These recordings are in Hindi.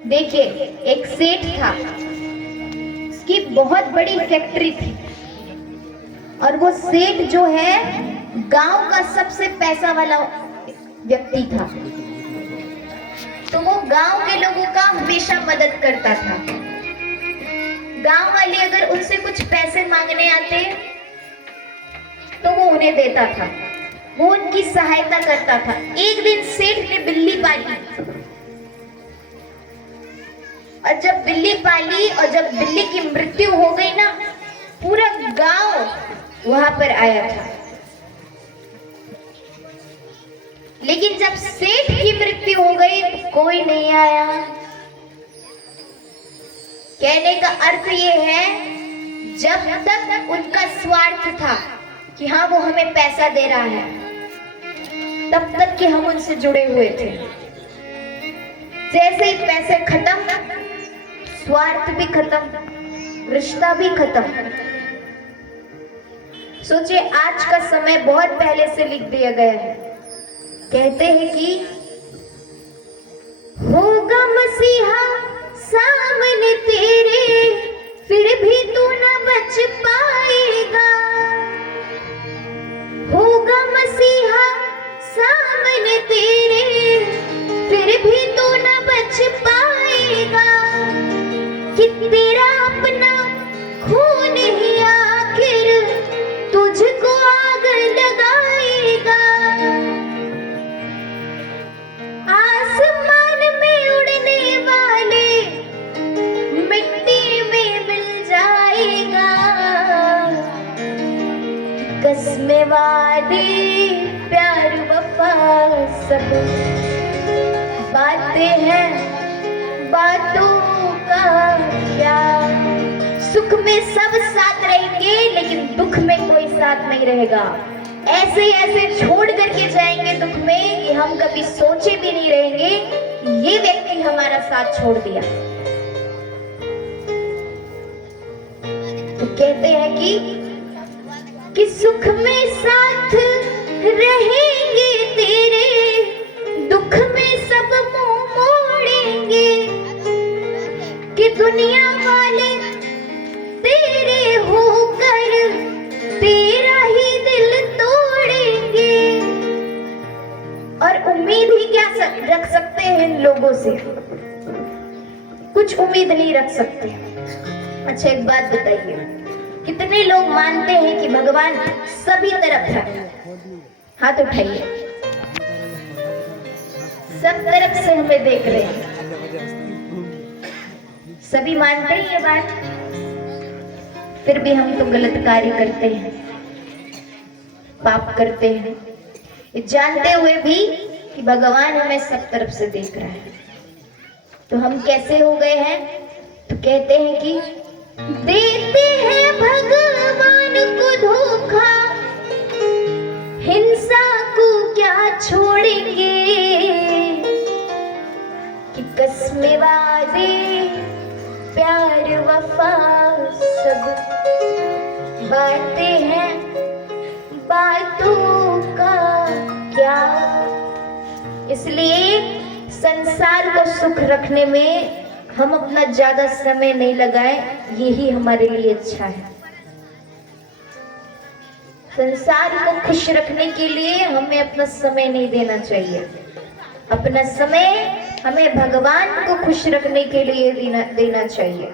देखिए, एक सेठ था, उसकी बहुत बड़ी फैक्ट्री थी और वो सेठ जो है गांव का सबसे पैसा वाला व्यक्ति था। तो वो गांव के लोगों का हमेशा मदद करता था। गांव वाले अगर उनसे कुछ पैसे मांगने आते तो वो उन्हें देता था, वो उनकी सहायता करता था। एक दिन सेठ ने बिल्ली पाली और जब बिल्ली पाली और जब बिल्ली की मृत्यु हो गई ना, पूरा गांव वहां पर आया था। लेकिन जब सेठ की मृत्यु हो गई तो कोई नहीं आया। कहने का अर्थ ये है, जब तक उनका स्वार्थ था कि हाँ वो हमें पैसा दे रहा है, तब तक कि हम उनसे जुड़े हुए थे। जैसे ही पैसे खत्म, स्वार्थ भी खत्म, रिश्ता भी खत्म। सोचिए, आज का समय बहुत पहले से लिख दिया गया है। कहते हैं कि होगा मसीहा सामने तेरे, फिर भी तू न बच पाएगा। होगा मसीहा सामने तेरे, फिर भी तू न बच पाएगा। कि तेरा अपना खून ही आखिर तुझको आग लगाएगा। आसमान में उड़ने वाले मिट्टी में मिल जाएगा। कसमें वादे प्यार वफा सब बातें हैं, बातों का क्या। सुख में सब साथ रहेंगे लेकिन दुख में कोई साथ नहीं रहेगा। ऐसे ऐसे छोड़ करके जाएंगे दुख में कि हम कभी सोचे भी नहीं रहेंगे ये व्यक्ति हमारा साथ छोड़ दिया। तो कहते हैं कि सुख में साथ रहेंगे तेरे, दुख में सब मुंह मोड़ेंगे। कि दुनिया वाले तेरे होकर तेरा ही दिल तोड़ेंगे। और उम्मीद ही क्या रख सकते हैं इन लोगों से? कुछ उम्मीद नहीं रख सकते। अच्छा, एक बात बताइए, कितने लोग मानते हैं कि भगवान सभी तरफ है? हाथ उठाइए। सब तरफ से हमें देख रहे हैं। सभी मानते हैं ये बात, फिर भी हम तो गलत कार्य करते हैं, पाप करते हैं, जानते हुए भी कि भगवान हमें सब तरफ से देख रहा है। तो हम कैसे हो गए हैं? तो कहते हैं कि देते हैं भगवान को धोखा, हिंसा को क्या छोड़ेंगे। कि कसमें वादे प्यार वफा सब बातें हैं, बातों का क्या। इसलिए संसार को सुख रखने में हम अपना ज्यादा समय नहीं लगाएं, यही हमारे लिए अच्छा है। संसार को खुश रखने के लिए हमें अपना समय नहीं देना चाहिए। अपना समय हमें भगवान को खुश रखने के लिए देना चाहिए।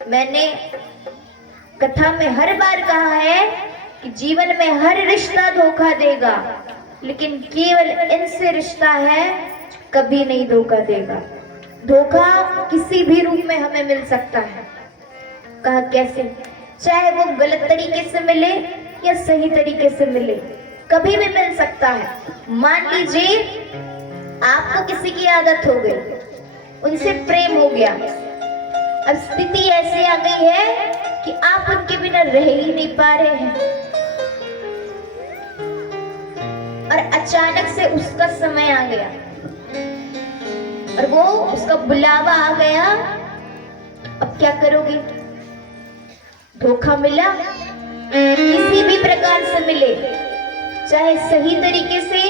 मैंने कथा में हर बार कहा है कि जीवन में हर रिश्ता धोखा देगा, लेकिन केवल इनसे रिश्ता है कभी नहीं धोखा देगा। धोखा किसी भी रूप में हमें मिल सकता है। कहा कैसे? चाहे वो गलत तरीके से मिले या सही तरीके से मिले, कभी भी मिल सकता है। मान लीजिए आपको किसी की आदत हो गई, उनसे प्रेम हो गया, अब स्थिति ऐसी आ गई है कि आप उनके बिना रह ही नहीं पा रहे हैं और अचानक से उसका समय आ गया और वो उसका बुलावा आ गया। अब क्या करोगे? धोखा मिला, किसी भी प्रकार से मिले, चाहे सही तरीके से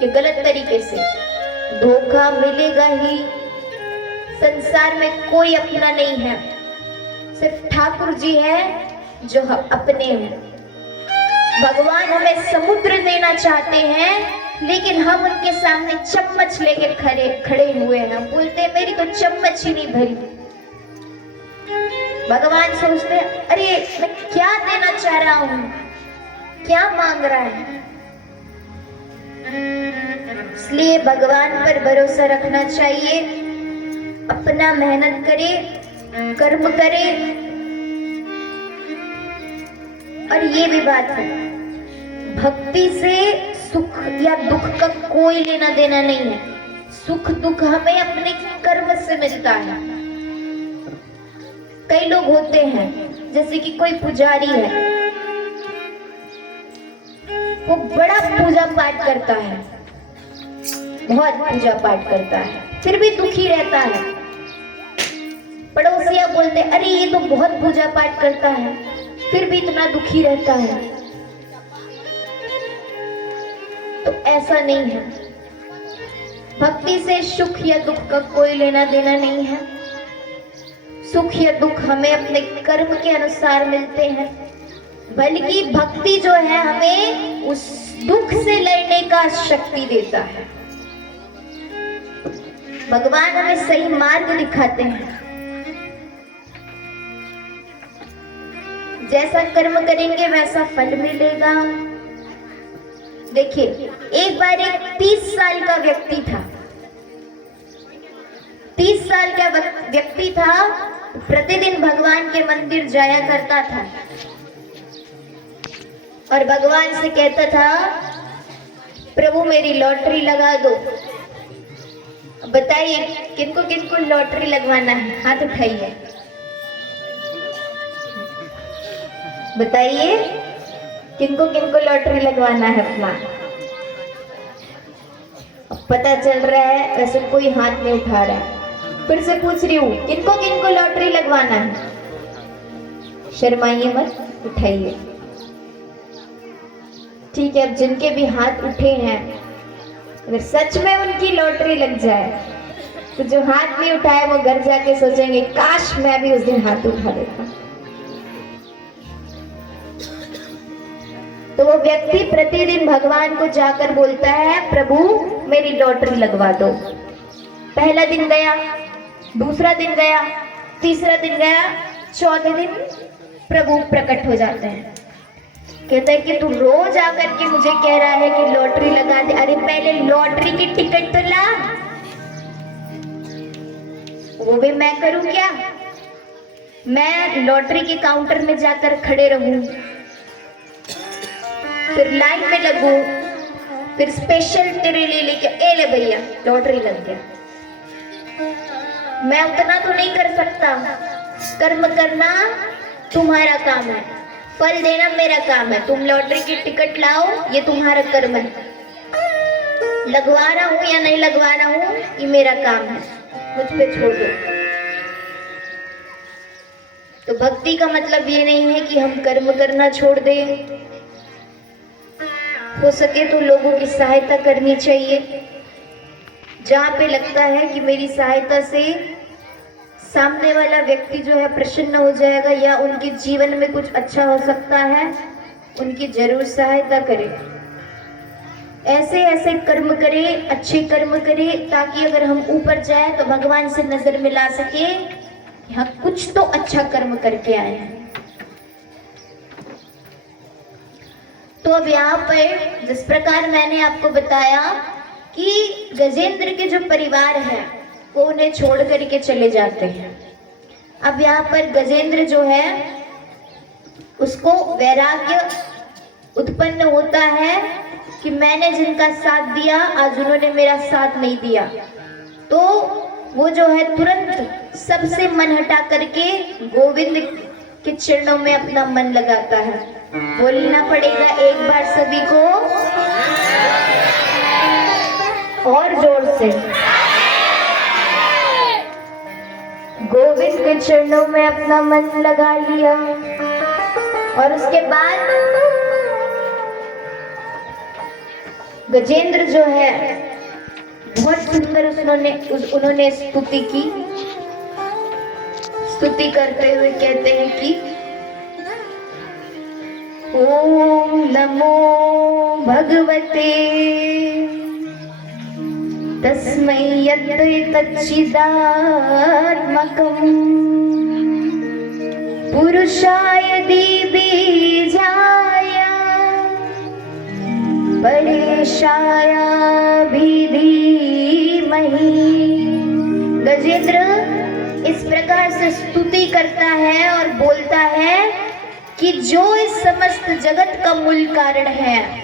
या गलत तरीके से, धोखा मिलेगा ही। संसार में कोई अपना नहीं है, सिर्फ ठाकुर जी है जो हम अपने हैं। भगवान हमें समुद्र देना चाहते हैं, लेकिन हम उनके सामने चम्मच लेके खड़े हुए हैं। हम बोलते हैं मेरी तो चम्मच ही नहीं भरी। भगवान सोचते हैं अरे मैं क्या देना चाह रहा हूं, क्या मांग रहा है। इसलिए भगवान पर भरोसा रखना चाहिए, अपना मेहनत करे, कर्म करे। और ये भी बात है, भक्ति से सुख या दुख का कोई लेना देना नहीं है। सुख दुख हमें अपने कर्म से मिलता है। कई लोग होते हैं, जैसे कि कोई पुजारी है, वो बड़ा पूजा पाठ करता है, बहुत पूजा पाठ करता है, फिर भी दुखी रहता है। पड़ोसिया बोलते अरे ये तो बहुत पूजा पाठ करता है, फिर भी इतना दुखी रहता है। तो ऐसा नहीं है। भक्ति से सुख या दुख का कोई लेना देना नहीं है। सुख या दुख हमें अपने कर्म के अनुसार मिलते हैं, बल्कि भक्ति जो है हमें उस दुख से लड़ने का शक्ति देता है। भगवान हमें सही मार्ग दिखाते हैं। जैसा कर्म करेंगे वैसा फल मिलेगा। देखिए, एक बार एक 30 साल का व्यक्ति था। 30 साल का व्यक्ति था, प्रतिदिन भगवान के मंदिर जाया करता था और भगवान से कहता था प्रभु मेरी लॉटरी लगा दो। बताइए किनको किनको लॉटरी लगवाना है, हाथ उठाइए। बताइए किनको किनको लॉटरी लगवाना है अपना। अब पता चल रहा है वैसे कोई हाथ नहीं उठा रहा है। फिर से पूछ रही हूँ किनको किनको लॉटरी लगवाना है। शर्माइए मत, उठाइए। ठीक है, अब जिनके भी हाथ उठे हैं, अगर सच में उनकी लॉटरी लग जाए तो जो हाथ नहीं उठाए वो घर जाके सोचेंगे काश मैं भी उस दिन हाथ उठा देता। तो वो व्यक्ति प्रतिदिन भगवान को जाकर बोलता है प्रभु मेरी लॉटरी लगवा दो। पहला दिन गया, दूसरा दिन गया, तीसरा दिन गया, चौथे दिन प्रभु प्रकट हो जाते हैं। कहता है कि तू रोज आकर के मुझे कह रहा है कि लॉटरी लगा दे। अरे पहले लॉटरी की टिकट तो ला, वो भी मैं करूं क्या? मैं लॉटरी के काउंटर में जाकर खड़े रहूं, फिर लाइन में लगूं, फिर स्पेशल तेरे लिए लेके ए ले भैया लॉटरी लग गया। मैं उतना तो नहीं कर सकता। कर्म करना तुम्हारा काम है, फल देना मेरा काम है। तुम लॉटरी की टिकट लाओ, ये तुम्हारा कर्म है। लगवाना हूं या नहीं लगवाना हूं ये मेरा काम है, मुझ पे छोड़ दो। तो भक्ति का मतलब ये नहीं है कि हम कर्म करना छोड़ दें। हो सके तो लोगों की सहायता करनी चाहिए। जहाँ पे लगता है कि मेरी सहायता से सामने वाला व्यक्ति जो है प्रसन्न हो जाएगा या उनके जीवन में कुछ अच्छा हो सकता है, उनकी जरूर सहायता करें। ऐसे ऐसे कर्म करें, अच्छे कर्म करें, ताकि अगर हम ऊपर जाए तो भगवान से नजर मिला सके, हाँ कुछ तो अच्छा कर्म करके आए हैं। तो अब यहाँ पर जिस प्रकार मैंने आपको बताया कि गजेंद्र के जो परिवार है वो उन्हें छोड़ करके चले जाते हैं। अब यहाँ पर गजेंद्र जो है उसको वैराग्य उत्पन्न होता है कि मैंने जिनका साथ दिया आज उन्होंने मेरा साथ नहीं दिया। तो वो जो है तुरंत सबसे मन हटा करके गोविंद के चरणों में अपना मन लगाता है। बोलना पड़ेगा एक बार सभी को और जोर से, गोविंद के चरणों में अपना मन लगा लिया। और उसके बाद गजेंद्र जो है बहुत सुंदर उन्होंने स्तुति की। स्तुति करते हुए कहते हैं कि ओम नमो भगवते तस्मै यच्चिदात्मकं पुरुषाय दिव्यबीजाय परेशाय धीमहि। गजेंद्र इस प्रकार से स्तुति करता है और बोलता है कि जो इस समस्त जगत का मूल कारण है,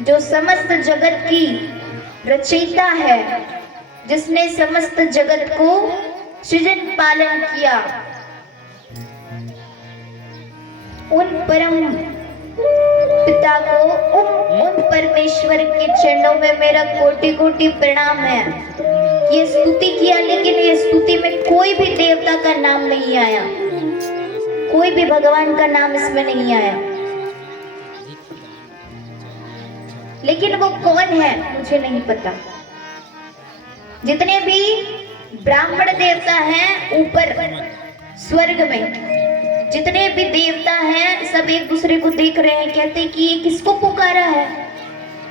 जो समस्त जगत की रचयिता है, जिसने समस्त जगत को सृजन पालन किया, उन परम पिता को, उन परमेश्वर के चरणों में मेरा कोटि कोटि प्रणाम है। ये स्तुति किया, लेकिन ये स्तुति में कोई भी देवता का नाम नहीं आया, कोई भी भगवान का नाम इसमें नहीं आया। लेकिन वो कौन है मुझे नहीं पता। जितने भी ब्राह्मण देवता हैं ऊपर स्वर्ग में, जितने भी देवता हैं, सब एक दूसरे को देख रहे हैं, कहते कि ये किसको पुकारा है,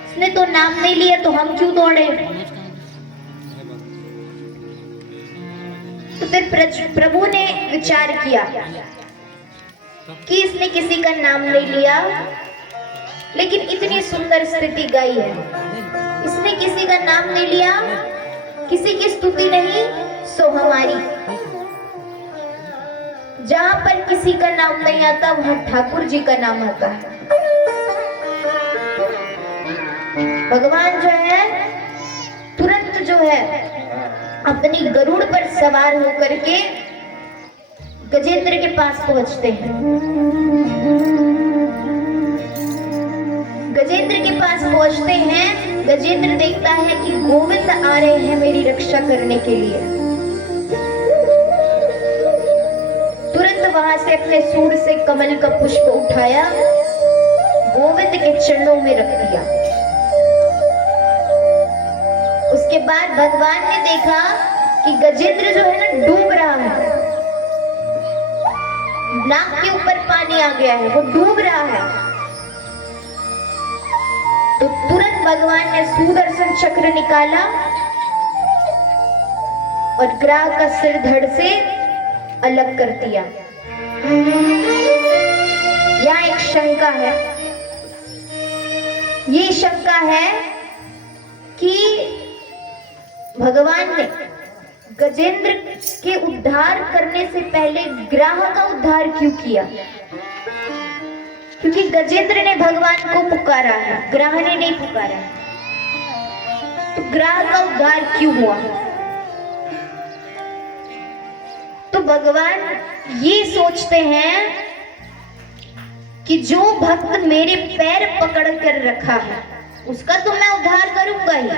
इसने तो नाम नहीं लिया, तो हम क्यों दौड़े। तो फिर प्रभु ने विचार किया कि इसने किसी का नाम नहीं लिया, लेकिन इतनी सुंदर स्तुति गाई है, इसने किसी का नाम नहीं लिया, किसी की स्तुति नहीं, सो हमारी। जहां पर किसी का नाम नहीं आता, वहां ठाकुर जी का नाम आता है। भगवान जो है तुरंत जो है अपनी गरुड़ पर सवार होकर के गजेंद्र के पास पहुंचते हैं। गजेंद्र के पास पहुंचते हैं, गजेंद्र देखता है कि गोविंद आ रहे हैं मेरी रक्षा करने के लिए। तुरंत वहां से अपने सूंड से कमल का पुष्प उठाया, गोविंद के चरणों में रख दिया। उसके बाद भगवान ने देखा कि गजेंद्र जो है ना डूब रहा है, नाक के ऊपर पानी आ गया है, वो डूब रहा है। तो तुरंत भगवान ने सुदर्शन चक्र निकाला और ग्राह का सिर धड़ से अलग कर दिया। यहाँ एक शंका है, ये शंका है कि भगवान ने गजेंद्र के उद्धार करने से पहले ग्राह का उद्धार क्यों किया? क्योंकि गजेंद्र ने भगवान को पुकारा है, ग्राह ने नहीं पुकारा है। तो ग्राह का उद्धार क्यों हुआ? तो भगवान ये सोचते हैं कि जो भक्त मेरे पैर पकड़ कर रखा है उसका तो मैं उद्धार करूंगा ही,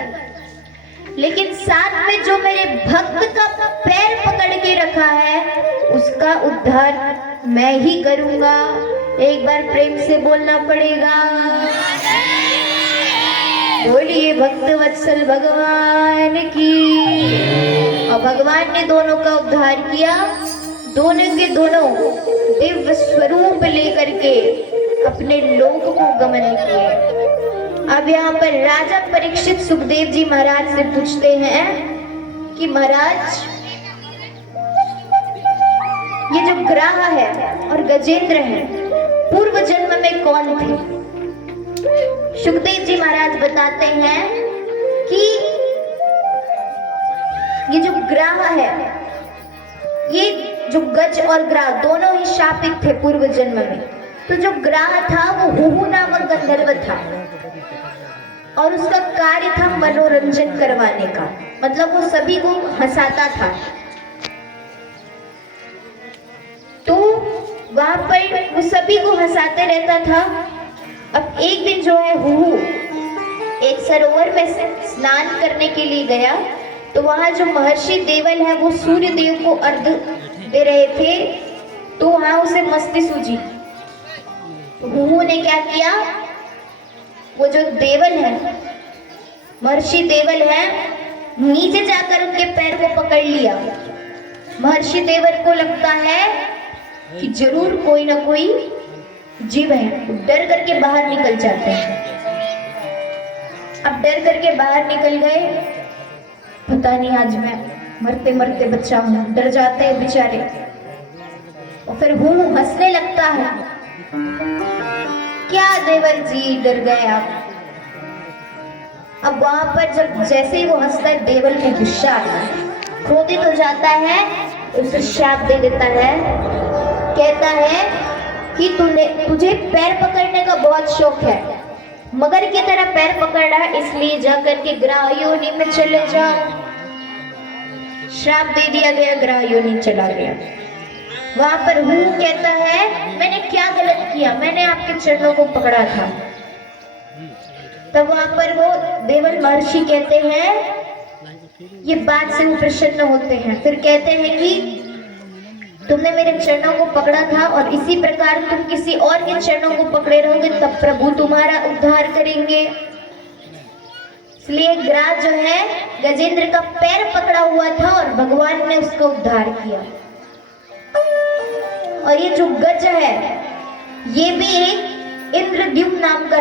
लेकिन साथ में जो मेरे भक्त का पैर पकड़ के रखा है उसका उद्धार मैं ही करूंगा। एक बार प्रेम से बोलना पड़ेगा, बोलिए भक्त वत्सल भगवान की। और भगवान ने दोनों का उद्धार किया, दोनों के दोनों दिव्य स्वरूप लेकर के अपने लोक को गमन किए। अब यहाँ पर राजा परीक्षित सुखदेव जी महाराज से पूछते हैं कि महाराज ये जो ग्राह है और गजेंद्र है पूर्व जन्म में कौन थे? सुखदेव जी महाराज बताते हैं कि ये जो ग्राह है, ये जो गज और ग्राह दोनों ही शापित थे पूर्व जन्म में। तो जो ग्राह था वो हुहु नामक गंधर्व था और उसका कार्य था मनोरंजन करवाने का, मतलब वो सभी को हंसाता था। तो वहां पर वो सभी को हंसाते रहता था। अब एक दिन जो है हुहु एक सरोवर में स्नान करने के लिए गया, तो वहां जो महर्षि देवल है वो सूर्य देव को अर्घ्य दे रहे थे, तो वहां उसे मस्ती सूझी। हुहु ने क्या किया, वो जो देवल है महर्षि देवल है, नीचे जाकर उनके पैर को पकड़ लिया। महर्षि देवल को लगता है कि जरूर कोई ना कोई जीव है, डर करके बाहर निकल जाते हैं। अब डर करके बाहर निकल गए, पता नहीं आज मैं मरते मरते बच्चा हूं, डर जाते हैं बेचारे। और फिर हूँ हंसने लगता है, क्या देवल जी डर गए आप। अब वहां पर जब जैसे ही वो हंसता है, देवल को गुस्सा आता है, क्रोधित हो जाता है, उसे श्राप दे देता है। कहता है कि तुझे पैर पकड़ने का बहुत शौक है, मगर की तरह पैर पकड़ रहा है, इसलिए जाकर के ग्राह योनि में चले जा। श्राप दे दिया गया, ग्राह योनि चला गया। वहां पर हूँ कहता है, मैंने क्या गलत किया, मैंने आपके चरणों को पकड़ा था। तब वहां पर वो देवल महर्षि कहते हैं, ये बात से वो प्रसन्न होते हैं। फिर कहते हैं कि तुमने मेरे चरणों को पकड़ा था और इसी प्रकार तुम किसी और के चरणों को पकड़े रहोगे, तब प्रभु तुम्हारा उद्धार करेंगे। इसलिए ग्राह जो है गजेंद्र का पैर पकड़ा हुआ था और भगवान ने उसका उद्धार किया। और ये जो गज है, ये भी एक इंद्रद्युम्न नाम का